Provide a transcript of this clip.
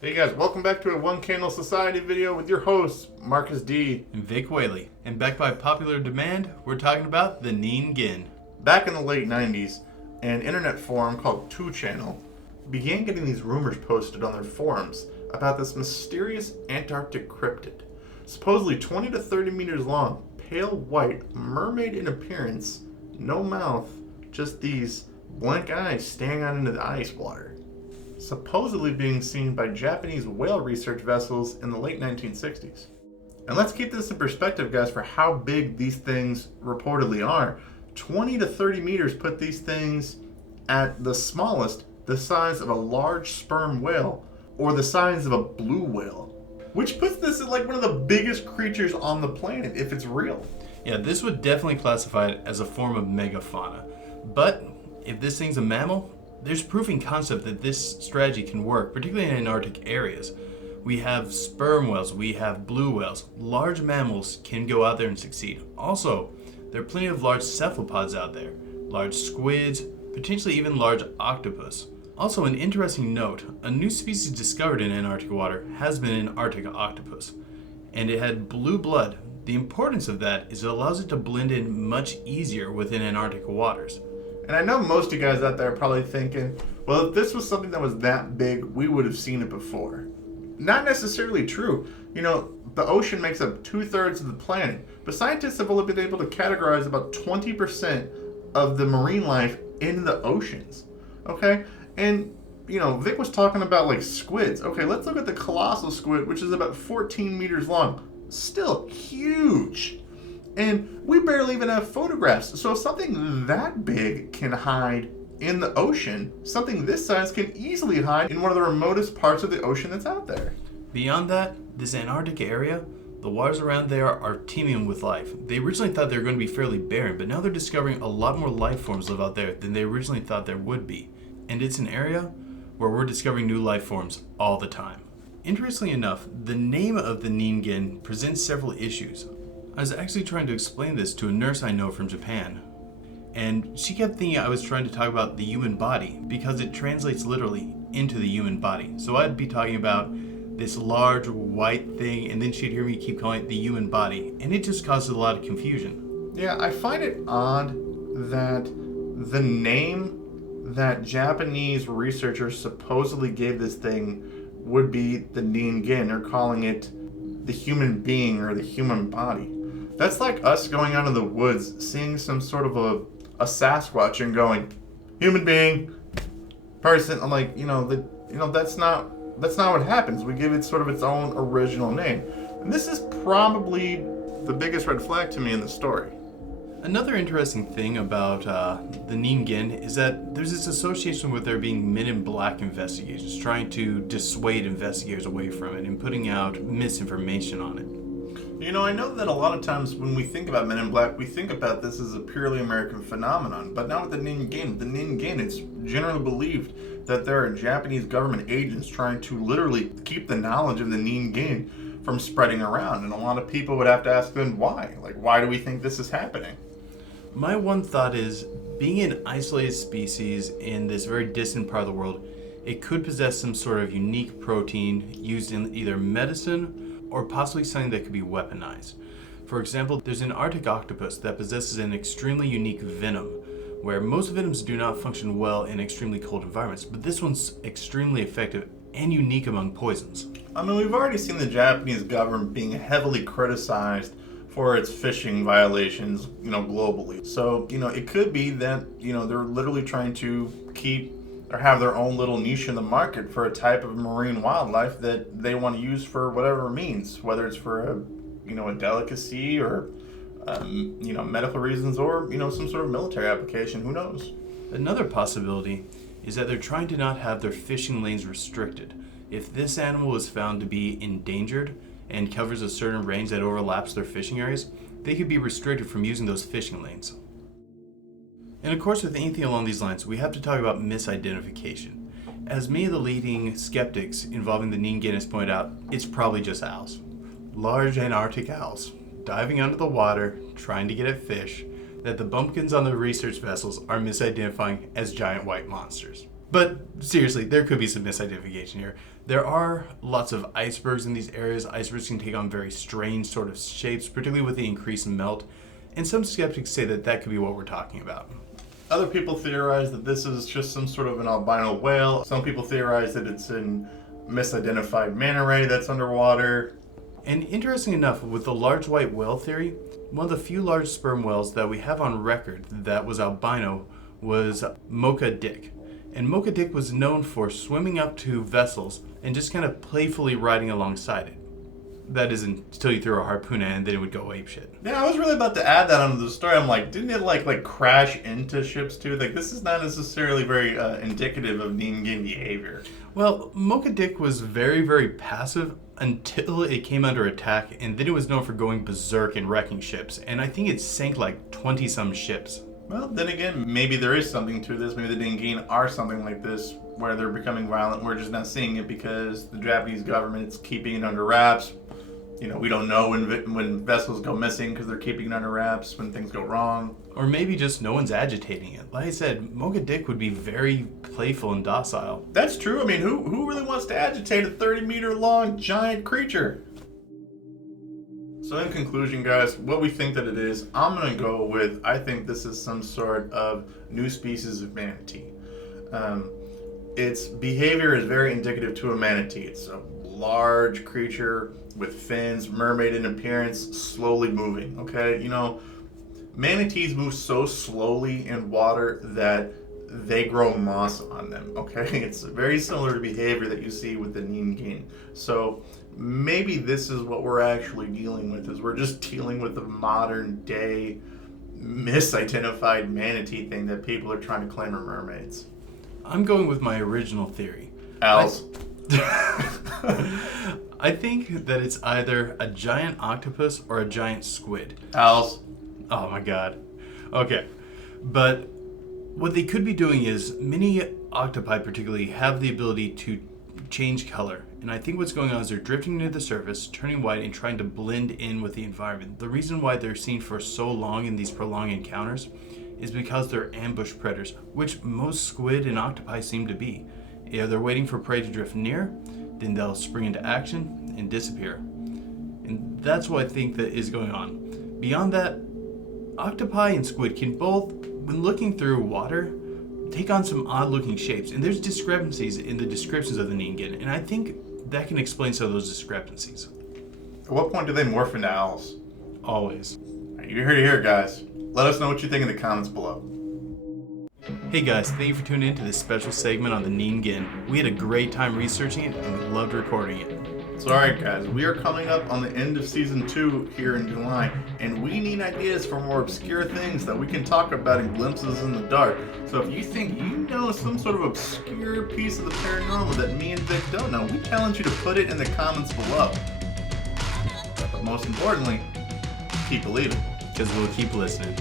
Hey guys, welcome back to a One Candle Society video with your hosts, Marcus D. And Vic Whaley. And back by popular demand, we're talking about the Ningen. Back in the late 90s, an internet forum called 2channel began getting these rumors posted on their forums about this mysterious Antarctic cryptid. Supposedly 20 to 30 meters long, pale white, mermaid in appearance, no mouth, just these blank eyes staring out into the ice water. Supposedly being seen by Japanese whale research vessels in the late 1960s. And let's keep this in perspective, guys, for how big these things reportedly are. 20 to 30 meters put these things at the smallest, the size of a large sperm whale, or the size of a blue whale, which puts this at like one of the biggest creatures on the planet, if it's real. Yeah, this would definitely classify it as a form of megafauna. But if this thing's a mammal, there's proof in concept that this strategy can work, particularly in Antarctic areas. We have sperm whales, we have blue whales. Large mammals can go out there and succeed. Also, there are plenty of large cephalopods out there, large squids, potentially even large octopus. Also, an interesting note, a new species discovered in Antarctic water has been an Arctic octopus, and it had blue blood. The importance of that is it allows it to blend in much easier within Antarctic waters. And I know most of you guys out there are probably thinking, well, if this was something that was that big, we would have seen it before. Not necessarily true. You know, the ocean makes up 2/3 of the planet, but scientists have only been able to categorize about 20% of the marine life in the oceans. Okay? And, you know, Vic was talking about like squids. Okay, let's look at the colossal squid, which is about 14 meters long. Still huge. And we barely even have photographs. So if something that big can hide in the ocean, something this size can easily hide in one of the remotest parts of the ocean that's out there. Beyond that, this Antarctic area, the waters around there are teeming with life. They originally thought they were going to be fairly barren, but now they're discovering a lot more life forms live out there than they originally thought there would be. And it's an area where we're discovering new life forms all the time. Interestingly enough, the name of the Ningen presents several issues. I was actually trying to explain this to a nurse I know from Japan, and she kept thinking I was trying to talk about the human body because it translates literally into the human body. So I'd be talking about this large white thing, and then she'd hear me keep calling it the human body, and it just causes a lot of confusion. Yeah, I find it odd that the name that Japanese researchers supposedly gave this thing would be the Ningen, or calling it the human being or the human body. That's like us going out in the woods, seeing some sort of a Sasquatch and going, human being, person. I'm like, that's not what happens. We give it sort of its own original name. And this is probably the biggest red flag to me in the story. Another interesting thing about the Ningen is that there's this association with there being men in black investigators trying to dissuade investigators away from it and putting out misinformation on it. You know, I know that a lot of times when we think about Men in Black, we think about this as a purely American phenomenon. But now with the Ningen, it's generally believed that there are Japanese government agents trying to literally keep the knowledge of the Ningen from spreading around. And a lot of people would have to ask them why. Like, why do we think this is happening? My one thought is, being an isolated species in this very distant part of the world, it could possess some sort of unique protein used in either medicine or possibly something that could be weaponized. For example, there's an Arctic octopus that possesses an extremely unique venom, where most venoms do not function well in extremely cold environments, but this one's extremely effective and unique among poisons. I mean, we've already seen the Japanese government being heavily criticized for its fishing violations, globally. So, it could be that, they're literally trying to keep or have their own little niche in the market for a type of marine wildlife that they want to use for whatever means, whether it's for a delicacy or medical reasons, or some sort of military application. Who knows? Another possibility is that they're trying to not have their fishing lanes restricted. If this animal is found to be endangered and covers a certain range that overlaps their fishing areas, they could be restricted from using those fishing lanes. And of course, with anything along these lines, we have to talk about misidentification. As many of the leading skeptics involving the Ningen has pointed out, it's probably just owls. Large Antarctic owls, diving under the water, trying to get at fish, that the bumpkins on the research vessels are misidentifying as giant white monsters. But seriously, there could be some misidentification here. There are lots of icebergs in these areas. Icebergs can take on very strange sort of shapes, particularly with the increase in melt. And some skeptics say that that could be what we're talking about. Other people theorize that this is just some sort of an albino whale. Some people theorize that it's an misidentified manta ray that's underwater. And interesting enough, with the large white whale theory, one of the few large sperm whales that we have on record that was albino was Mocha Dick. And Mocha Dick was known for swimming up to vessels and just kind of playfully riding alongside it. That is until you threw a harpoon at it and then it would go apeshit. Yeah, I was really about to add that onto the story. I'm like, didn't it like crash into ships too? Like, this is not necessarily very indicative of Ningen behavior. Well, Mocha Dick was very, very passive until it came under attack, and then it was known for going berserk and wrecking ships. And I think it sank like 20-some ships. Well, then again, maybe there is something to this. Maybe the Ningen are something like this, where they're becoming violent. We're just not seeing it because the Japanese government is keeping it under wraps. You know, we don't know when vessels go missing because they're keeping it under wraps, when things go wrong. Or maybe just no one's agitating it. Like I said, Mocha Dick would be very playful and docile. That's true. I mean, who really wants to agitate a 30-meter long giant creature? So in conclusion, guys, what we think that it is, I'm going to go with, I think this is some sort of new species of manatee. Its behavior is very indicative to a manatee. It's a large creature with fins, mermaid in appearance, slowly moving, okay? You know, manatees move so slowly in water that they grow moss on them, okay? It's very similar to behavior that you see with the Ningen. So maybe this is what we're actually dealing with, is we're just dealing with the modern day misidentified manatee thing that people are trying to claim are mermaids. I'm going with my original theory. Als. I think that it's either a giant octopus or a giant squid. Als. Oh my god. Okay. But what they could be doing is, many octopi particularly have the ability to change color. And I think what's going on is they're drifting near the surface, turning white, and trying to blend in with the environment. The reason why they're seen for so long in these prolonged encounters is because they're ambush predators, which most squid and octopi seem to be. Yeah, they're waiting for prey to drift near, then they'll spring into action and disappear. And that's what I think that is going on. Beyond that, octopi and squid can both, when looking through water, take on some odd looking shapes. And there's discrepancies in the descriptions of the Ningen, and I think that can explain some of those discrepancies. At what point do they morph into owls? Always. You heard it here, guys. Let us know what you think in the comments below. Hey guys, thank you for tuning in to this special segment on the Ningen. We had a great time researching it, and we loved recording it. It's alright, guys. We are coming up on the end of season 2 here in July, and we need ideas for more obscure things that we can talk about in glimpses in the dark. So if you think you know some sort of obscure piece of the paranormal that me and Vic don't know, we challenge you to put it in the comments below. But most importantly, keep believing. Because we'll keep listening.